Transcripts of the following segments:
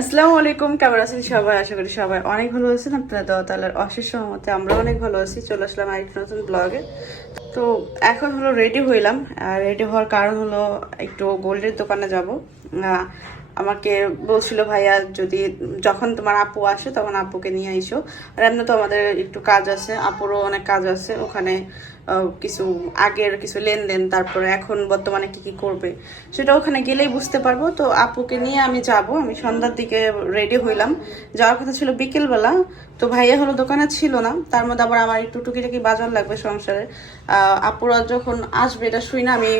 আসসালামু আলাইকুম, কেমন আছেন সবাই? আশা করি সবাই অনেক ভালো আছেন। আপনারা দোয়া অশেষ সহমতে আমরা অনেক ভালো আছি। চলে আসলাম আরেকটা নতুন ব্লগে তো এখন হলো রেডি হইলাম। আর রেডি হওয়ার কারণ হলো একটু গোল্ডের দোকানে যাব। আমাকে বলছিল, ভাইয়া, যদি যখন তোমার আপু আসে, তখন আপুকে নিয়ে আইসো। আর এমনি তো আমাদের একটু কাজ আছে। আপুরও অনেক কাজ আছে। ওখানে কিছু আগের কিছু লেনদেন তারপরে এখন বর্তমানে কি কি করবে সেটা ওখানে গেলেই বুঝতে পারব। তো আপুকে নিয়ে আমি যাব আমি সন্ধ্যার দিকে রেডি হইলাম। যাওয়ার কথা ছিল বিকেলবেলা তো ভাইয়া হলো দোকানে ছিল না তার মধ্যে আবার আমার একটু টুকিটাকি বাজার লাগবে সংসারে। আহ, আপুরা যখন আসবে এটা শুই না আমি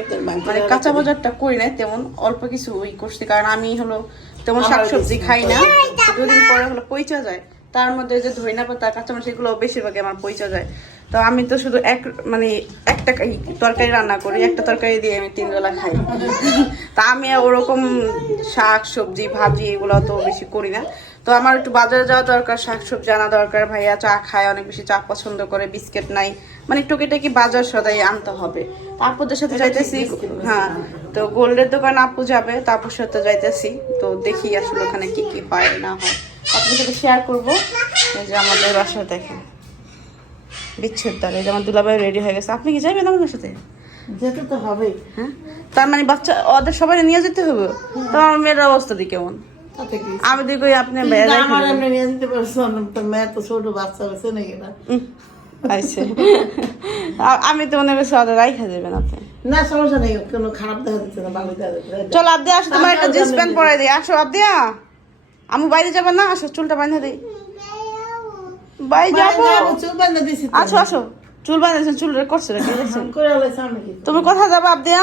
মানে কাঁচা বাজারটা করি না তেমন অল্প কিছু ই করছি কারণ আমি হলো তেমন শাকসবজি খাই না। দুদিন পরে হলো পইচা যায় তার মধ্যে যে ধইনা পাতা কাঁচামরিচ এগুলো বেশিরভাগই আমার পইচা যায়। তো আমি তো শুধু এক মানে একটা তরকারি রান্না করি একটা তরকারি দিয়ে আমি তিন বেলা খাই। তা আমি আর ওরকম শাক সবজি ভাজি এগুলো তো বেশি করি না। তো আমার একটু বাজারে যাওয়া দরকার শাক সবজি আনা দরকার ভাইয়া চা খায় অনেক বেশি চা পছন্দ করে বিস্কিট নাই। মানে টুকিটাকি বাজার সদাই আনতে হবে। তা আপুদের সাথে যাইতেছি হ্যাঁ। তো গোল্ডের দোকান আপু যাবে তারপর সাথে যাইতেছি। তো দেখি আসলে ওখানে কি কি হয় না হয়। আপনার সাথে শেয়ার করব। এই যে আমাদের বাসা দেখেন। বিচ্ছেদ দ্বার এই যে আমার দুলাভাই রেডি হয়ে গেছে। আপনি কি যাবেন আমাদের সাথে? যেতে তো হবেই। হ্যাঁ? তার মানে বাচ্চা ওদের সবাই নিয়ে যেতে হবে? তো আমার মেয়ের অবস্থা দি কেমন? আমি দেখি আপনি আমার নিয়ে যেতে পারছ না তো মেয়ের তো ছোট বাচ্চা আছে নাকি না। আইছে। আমি তো মনে করছি ওদের রাইখা দেবেন আপনি। না সমস্যা নেই কোনো খারাপ দেখা দিচ্ছে না ভালো দেখা দিচ্ছে চলো আবদি আসো তোমার একটা জিন্স প্যান্ট পরাই দিই। আসো আবদিয়া আমি বাইরে যাবে না আসো চুলটা বাঁধা দিই। বাই যাব। চুল বান্ধা দিছি আসো আসো। চুল বাঁধাইছেন চুল করছে নাকি তুমি কোথায় যাবা আবদিয়া?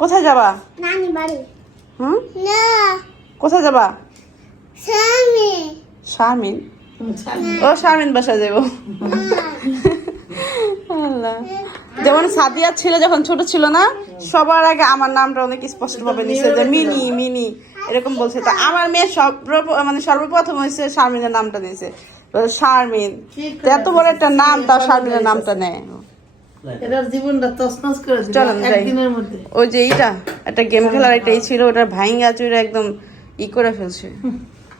কোথায় যাবা? হুম? কোথায় যাবা? স্বামী। শারমিন। ও শারমিন বাসা যাব আল্লাহ। যেমন সাদিয়ার ছেলে যখন ছোট ছিল না সবার আগে আমার নামটা অনেক স্পষ্ট ভাবে নিছে যে মিনি মিনি। এরকম বলছে। তো আমার মেয়ে সব মানে সর্বপ্রথম হয়েছে শারমিনের নামটা বলে, শারমিন। এত বড় একটা নাম তার শারমিনের নামটা নেয়। ওই যে এইটা একটা গেম খেলার এটাই ছিল ওটা ভাইঙ্গা একদম ই করে ফেলছে।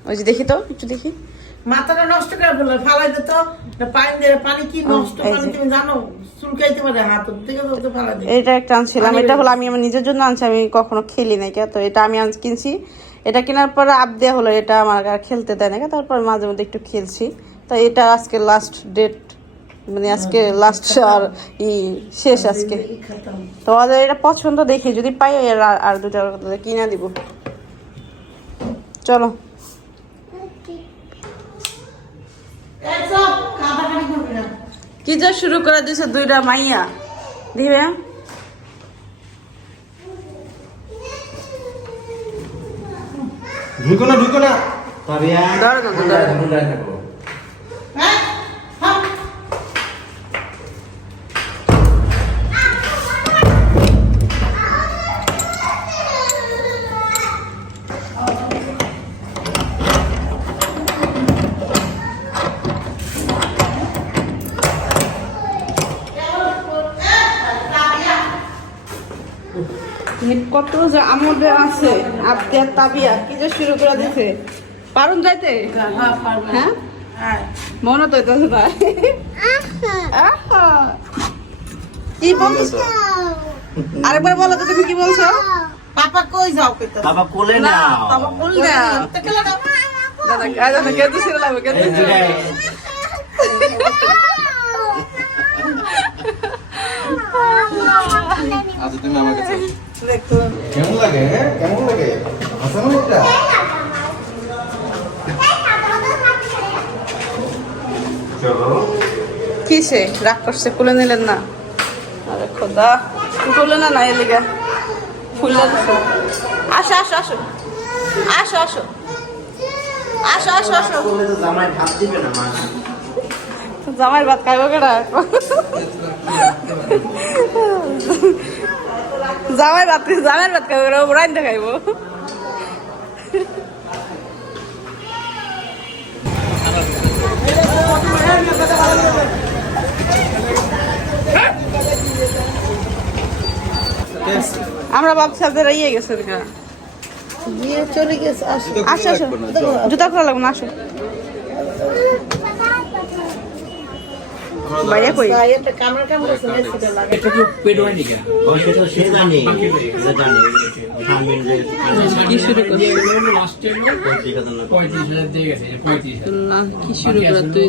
ওই যে দেখি তো একটু দেখি। মাথাটা নষ্ট করে ফেলল ফালাই দিত পানি দিয়ে পানি কি নষ্ট? পানি তুমি জানো? চুলকাইতে পারে হাত থেকে তো ফালাই এটা একটা আনছিলাম এটা হলো আমি আমার নিজের জন্য আনছি আমি কখনো খেলি নাই কে তো এটা আমি আন কিনছি। এটা কেনার পরে আপ দেওয়া হলো এটা আমার আর খেলতে দেয় না তারপর মাঝে মধ্যে একটু খেলছি। তো এটা আজকে লাস্ট ডেট মানে আজকে লাস্ট আর ই শেষ আজকে তো ওদের এটা পছন্দ দেখি যদি পাই আর- আর দুটা কিনা দিব। চলো এইসব কাটাকাটি করবি না কি যা শুরু করে দিছে দুইটা মাইয়া? দিবে ঢুকো না ঢুকো না। তবে ধরো না, ধরো। কত যে আমাদের আছে আবদিয়া তাবিয়া কি যে শুরু করে দিছে? পারুন যাইতে? হ্যাঁ হ্যাঁ হ্যাঁ? মনে তো না। কি বলছো আরেকবার বলো তো তুমি কি বলছো? পাপা কই যাও কইতা বাবা কোলে না নাও। বাবা না। দাদা ছিল এই আচ্ছা তুমি আমার কাছে কেমন লাগে হ্যাঁ? কেমন লাগে? কিসে? রাগ করছে কুলে নিলেন না? আরে খোদা কুলে না না এলিগা ফুললে দিছে আসো আসো আসো। আসো আসো। আসো আসো আসো। কোলে জামাই ভাত দিবে না মা। ভাত খাইব কেডা? জামাই ভাত জামাই ভাত খাইব কেডা রাইন্দা খাইব। আমরা আপনারা ইয়ে গেছেন কা গিয়ে চলে গেছে আসো। আসো আসো। জুতা খোলা লাগবে না আসো। বাইরে কই? এটা কামড় কামড় সেটা লাগে। ও সেটা সে জানে সেটা জানে। কি শুরু করছিস পঁয়ত্রিশ হাজার না দিয়ে গেছে পঁয়ত্রিশ হাজার। না কি শুরু করে তুই?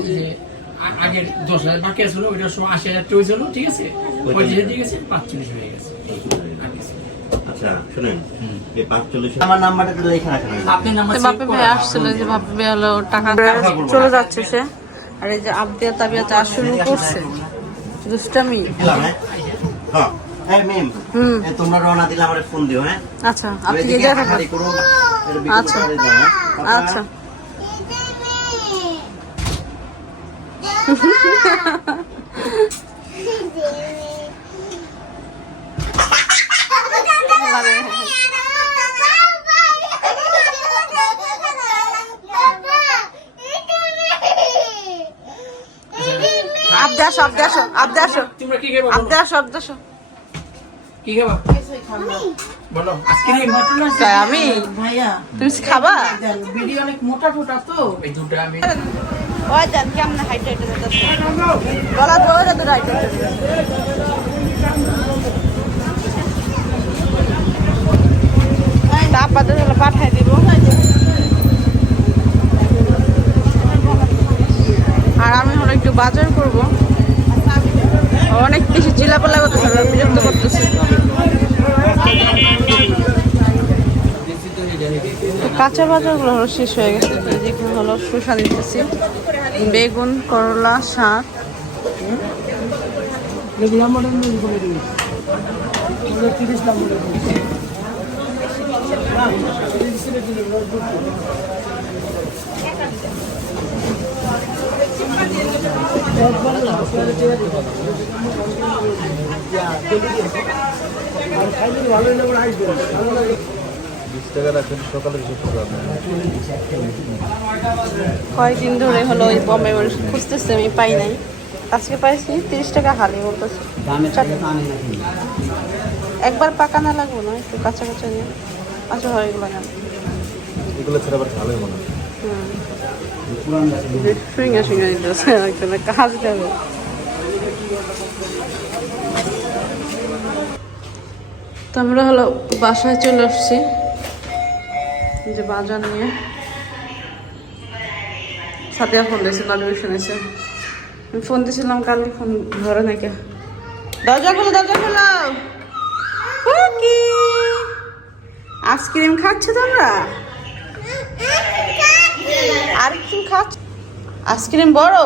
আগের দশ হাজার বাকি আসলো ওইটার সময় আশি হাজার টাকা হয়েছিল ঠিক আছে? পঁয়ত্রিশ হাজার দিয়ে গেছে পাঁচচল্লিশ হয়ে গেছে। না। আচ্ছা শুনেন এই পাঁচচল্লিশ আমার নাম্বারটা লেখা রাখেন। আপনার নাম্বার ভাই আসছিল যে ভাই হলো টাকা চলে যাচ্ছে সে। আর এই যে আবদিয়া তাবিয়া চাষ শুরু করছে। দুষ্টামি। হ্যাঁ? হ্যাঁ। মিম হুম। এই তোমরা রওনা দিলে আমার ফোন দিও হ্যাঁ? আচ্ছা আপনি করো, আচ্ছা। দাও, আসো আবদে আসো বলো? আবদে আসো আবদে আসো কি খাবা? বলো আইসক্রিম তাই আমি? ভাইয়া তুমি খাবা? ভিডিও অনেক মোটা টোটা তো। এই দুটো আমি ওই কেমন হাইট হাইট যাচ্ছে? গলা ধরে তো হাইট হাইট আপাতত হলো পাঠাই দিব। আর আমি হলো একটু বাজার করব। অনেক বেশি চিলাপালা করতেছে বিরক্ত করতেছে। কাঁচা বাজারগুলো হলো শেষ হয়ে গেছে। যেগুলো হলো শসা দিতেছি। বেগুন, করলা, শাক টাকা রাখেন সকালে শেষ করবেন কয়েকদিন ধরে হলো ওই বম্বে মরিচ খুঁজতেছি আমি পাই নাই। আজকে পাইছি তিরিশ টাকা হালি বলতেছে। একবার পাকা না লাগবো না একটু কাঁচা কাঁচা নিয়ে। আচ্ছা হয় এগুলো এগুলো ছাড়া আবার ভালোই মনে হয়। কাজ তো আমরা হলো বাসায় চলে আসছি যে বাজার নিয়ে। সাথে ফোন দিয়েছে নোটিফিকেশন এসে আমি ফোন দিয়েছিলাম কালকে ফোন ধরে নাকি। দরজা খোলো দরজা খোলো। আইসক্রিম খাচ্ছ তোমরা আর কি খাচ্ছ? আইসক্রিম বড়?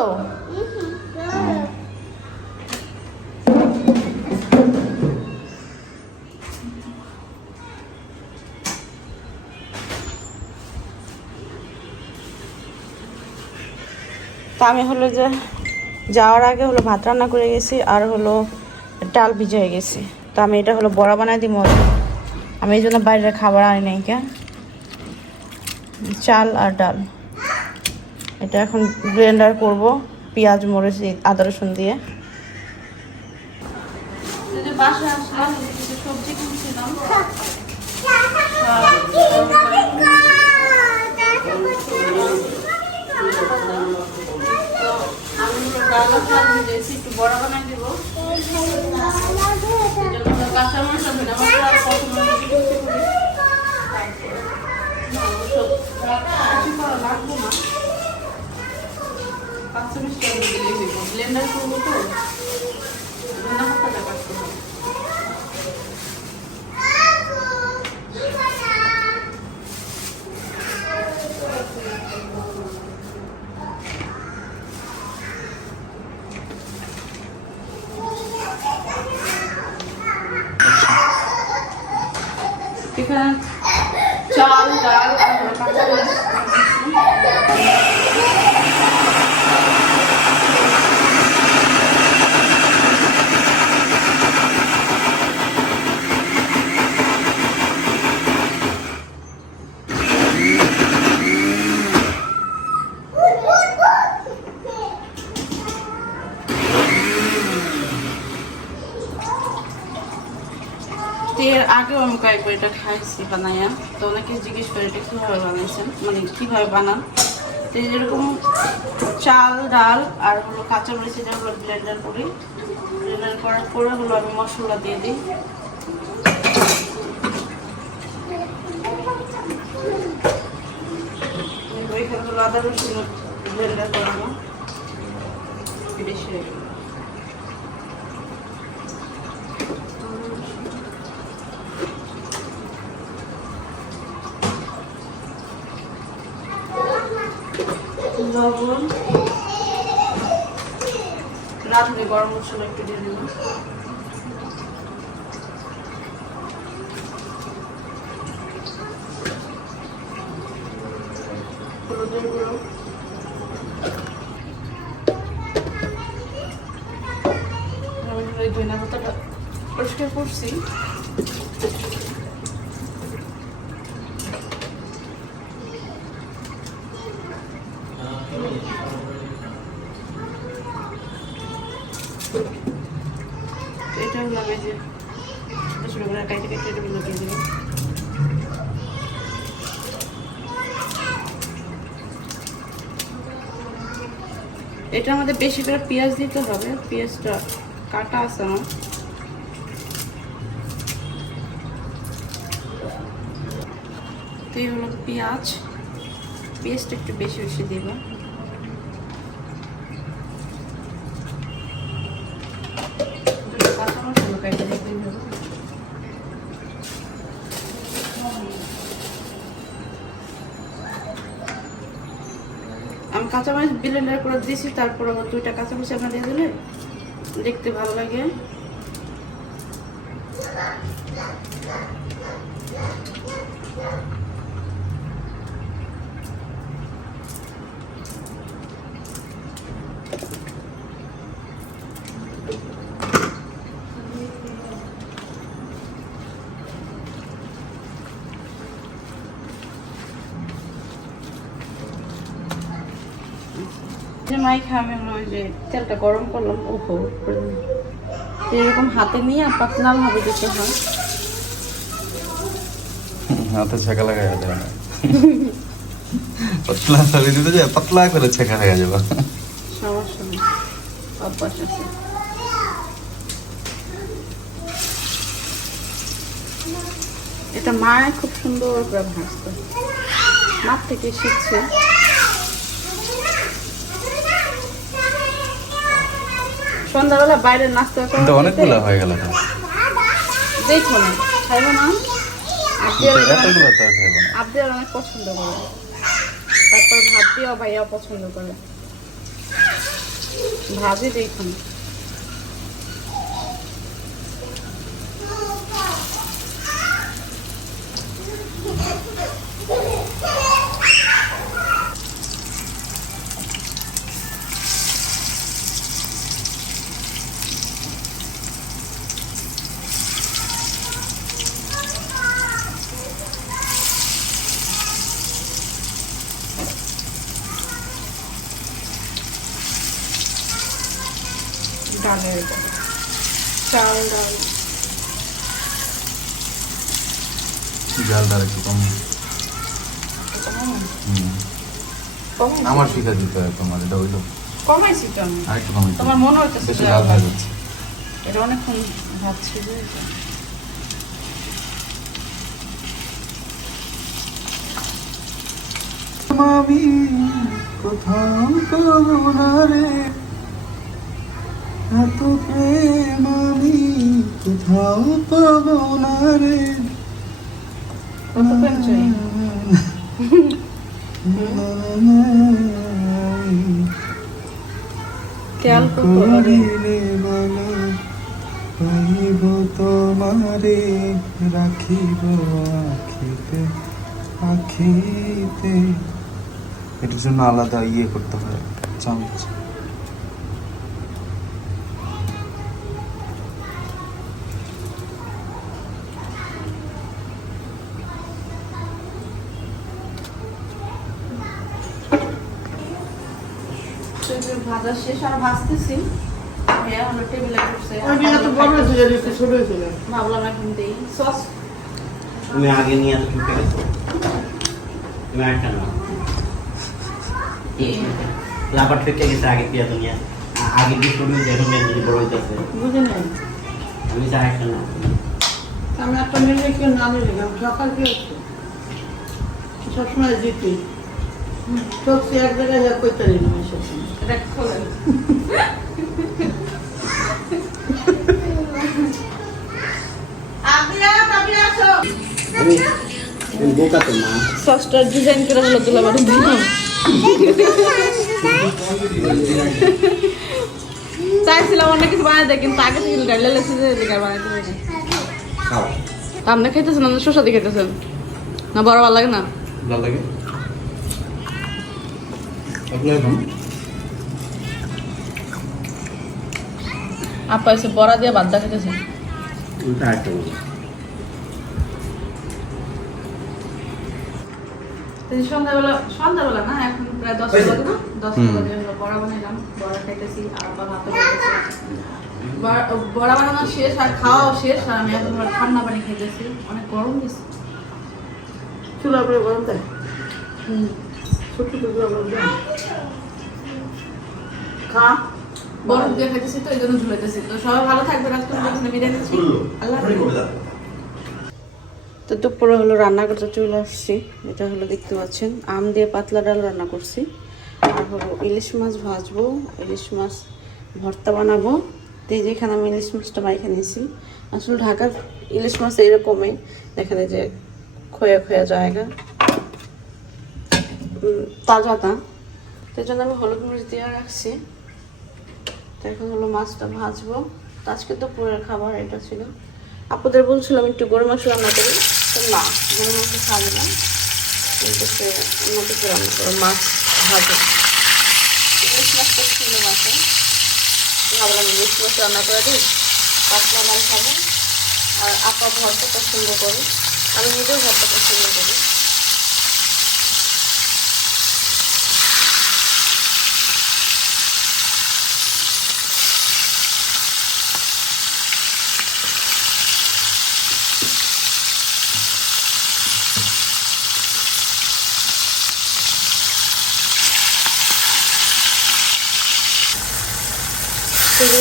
তা আমি হলো যে যাওয়ার আগে হলো ভাত রান্না করে গেছি, আর হলো ডাল ভিজিয়ে গেছি। তো আমি এটা হলো বড়া বানাই দিব আমি এই জন্য বাইরের খাবার আনি নাই, কে? চাল আর ডাল। এটা এখন ব্লেন্ডার করব পেঁয়াজ মরিচ আদা রসুন দিয়ে। সবজি কিনছিলাম আমি ডাল আর চাল ভিজেছি একটু বড়া বানাই দেবো কাঁচা মরিচ আর ধনে পাতা আর পছন্দ মতো কিছু করি। না, ওসব কিছু করা লাগবে না। পাঁচ ছ মিনিট টাইম দিলেই হইব। ব্লেন্ডার করব তো ধনে পাতাটা কাটতে হবে। এখানে চাল ডাল আর কাঁচা মরিচ এর আগেও আমি কয়েক আপু এটা খাইছি বানাইয়া। তো অনেকে জিজ্ঞেস করে এটা কীভাবে বানাইছেন? মানে কীভাবে বানান? তো যেরকম চাল, ডাল আর হলো কাঁচামরিচ এটা হলো ব্লেন্ডার করি ব্লেন্ডার করার পরে হলো আমি মশলা দিয়ে দিই। হলো আদা রসুন ব্লেন্ডার করানো এটা সেরে গেলো। লবণ। রাঁধুনি গরম মশলা একটু দিয়ে দেবো পরিষ্কার করছি। এটা আমাদের বেশি করে পেঁয়াজ দিতে হবে। পেঁয়াজটা কাটা আছে আমার। তো এই হলো পেঁয়াজ। পেঁয়াজটা একটু বেশি বেশি দেবো দুটো কাঁচা মশলা কেটে রেখে দেবো আমি কাঁচামরিচ ব্লেন্ডার করে দিয়েছি, তারপর আবার দুইটা কাঁচামরিচ আপনার দিয়ে দিলে দেখতে ভালো লাগে। যে মাইখা আমি হলো ওই যে তেলটা গরম করলাম ওহো এরকম হাতে নিয়ে দিতে হয়। হাতে ছেঁকা লাগা যাবে না। পাতলা সারি দিতে যায় পাতলা করে ছেঁকা যাবে। সমস্যা নেই অভ্যাস আছে। এটা মায় খুব সুন্দর করে। ভাজতো মার থেকে শিখছে। সন্ধ্যাবেলা বাইরে নাস্তা করে অনেকগুলো হয়ে গেল তো দেখো না খাইবো না। এতগুলো তো খাইবো না। আপনি অনেক পছন্দ করে। তারপর ভাত দিয়েও ভাইয়া পছন্দ করে। ভাজি দেখুন ডালের ডাল একটু কম আমার শিখা দিতে হয় তোমার এটা হইল। কমাইছি তো আমি। আরেকটু কম তোমার মনে হইতেছে বেশি লাল হয়ে যাচ্ছে এটা অনেকক্ষণ ভাবছি যে আমি কোথাও না রে। কোথাও পাবো না রে পাইব তোমারে রাখিব আখিতে আখিতে এটার জন্য আলাদা ইয়ে করতে হয় চামচ ভাজা শেষ আর ভাজতেছি আমরা টেবিলে বসে ওই বিঘা তো বড় হয়েছিল একটু ছোট হয়েছিল ভাবলাম এখন দিই। সস তুমি আগে নিয়ে আসো ঢুকে গেছো তুমি একটা নাও লাফা ঠুকে গেছে আগে পেঁয়াজ নিয়ে আগে দিয়ে শুরু হয়েছে এখন মেয়ে বড় হইতেছে। বুঝে নেই। আমি চা একটা নাও আমি একটা নিলে কেউ না নিলে আমি সকাল কি সবসময় জিতি। চোখ সে এক জায়গায় করতে আপনি আপনি আসো। আমি তুমি বোকা তো মা। সসটা ডিজাইন করে হলো তুলা বাড়ি দিলাম চাইছিলাম অনেক কিছু বানাই দেয় কিন্তু আগে থেকে গাইলে লেগেছে যে এদিকে বানাইতে পারি আপনি খাইতেছেন আপনি শসা দিয়ে খাইতেছেন। না বড় ভালো লাগে না? ভালো লাগে আপনার খাম আপা এসে বড়া দিয়ে বাদ দা খাইতেছেন উল্টা একটা বলো এই সন্ধ্যাবেলা সন্ধ্যাবেলা না এখন প্রায় দশটা বাজে না? দশটা বাজে বড়া বানাইলাম বড়া খাইতেছি আর আব্বা ভাতও বড়া- বড়া বানানো শেষ আর খাওয়াও শেষ আর আমি এখন ঠান্ডা পানি খাইতেছি। অনেক গরম দিচ্ছে চুলা উপরে গরম দেয়? ছোট টুকরো গরম দেয়? খা। বরফ দিয়ে খাইতেছি তো এই জন্য ঝুলাইতেছি। তো সবাই ভালো থাকবেন আজকে আমরা বিদায় নিচ্ছি। আল্লাহ তো দুপুরে হলো রান্না করতে চলে আসছি। এটা হলো দেখতে পাচ্ছেন আম দিয়ে পাতলা ডাল রান্না করছি। আর হলো ইলিশ মাছ ভাজবো ইলিশ মাছ ভর্তা বানাবো। তো এই যে এখানে আমি ইলিশ মাছটা বাইখে নিয়েছি। আসলে ঢাকার ইলিশ মাছ এরকমই দেখেন যে খোয়া খোয়া জায়গা। তাজা তা। তো জন্য আমি হলুদ মরিচ দিয়ে রাখছি। তো এখন হলো মাছটা ভাজবো। তো আজকে খাবার এটা ছিল। আপনাদের বলছিলাম একটু গরু মাংস রান্না করি। তো না গরু মাংস খাবে না। কিন্তু সে অন্য কিছু রান্না করো মাছ ভাজে ইলিশ মাছটা ছিল মাছে। ভাবলাম ইলিশ মাছ রান্না করে দিই, পাতলা মাছ খাব আর আপা ভর্তা পছন্দ করি, আমি নিজেও ভর্তা পছন্দ করি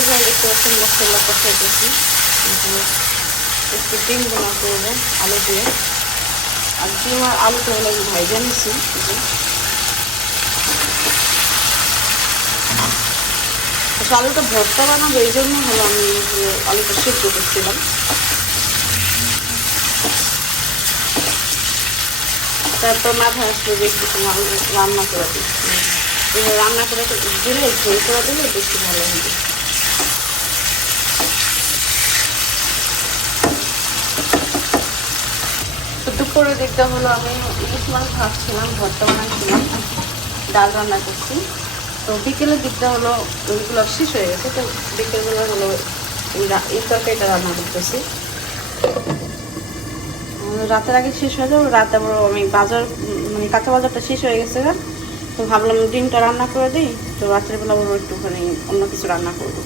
সেগুলো একটু রসুন মশলা কষাই দিয়েছি একটু ডিম বোনা করব আলু দিয়ে আর ডিম আর আলুটা হলো আমি ভাইজা নিছি। আচ্ছা, আলুটা ভর্তা বানাবো এই জন্য হলো আমি আলুটা সিদ্ধ করছিলাম তারপর মাথায় আসলে কিছু আলু রান্না করে এবার রান্না করে দিলে ঝোল করে দিলে বেশি ভালো হবে তো দুপুরের দিকটা হলো, আমি ইলিশ মাছ ভাবছিলাম ভর্তা বানাচ্ছিলাম, ডাল রান্না করছি। তো বিকেলের দিকটা হলো, ওইগুলো শেষ হয়ে গেছে, তো বিকেলবেলা হলো এই তরকারিটা রান্না করতেছি। রাতের আগে শেষ হয়ে যাবে, রাতে আবার আমি বাজার মানে কাঁচা বাজারটা শেষ হয়ে গেছে তো ভাবলাম ডিমটা রান্না করে দিই, তো রাত্রেবেলা আবার একটুখানি অন্য কিছু রান্না করব।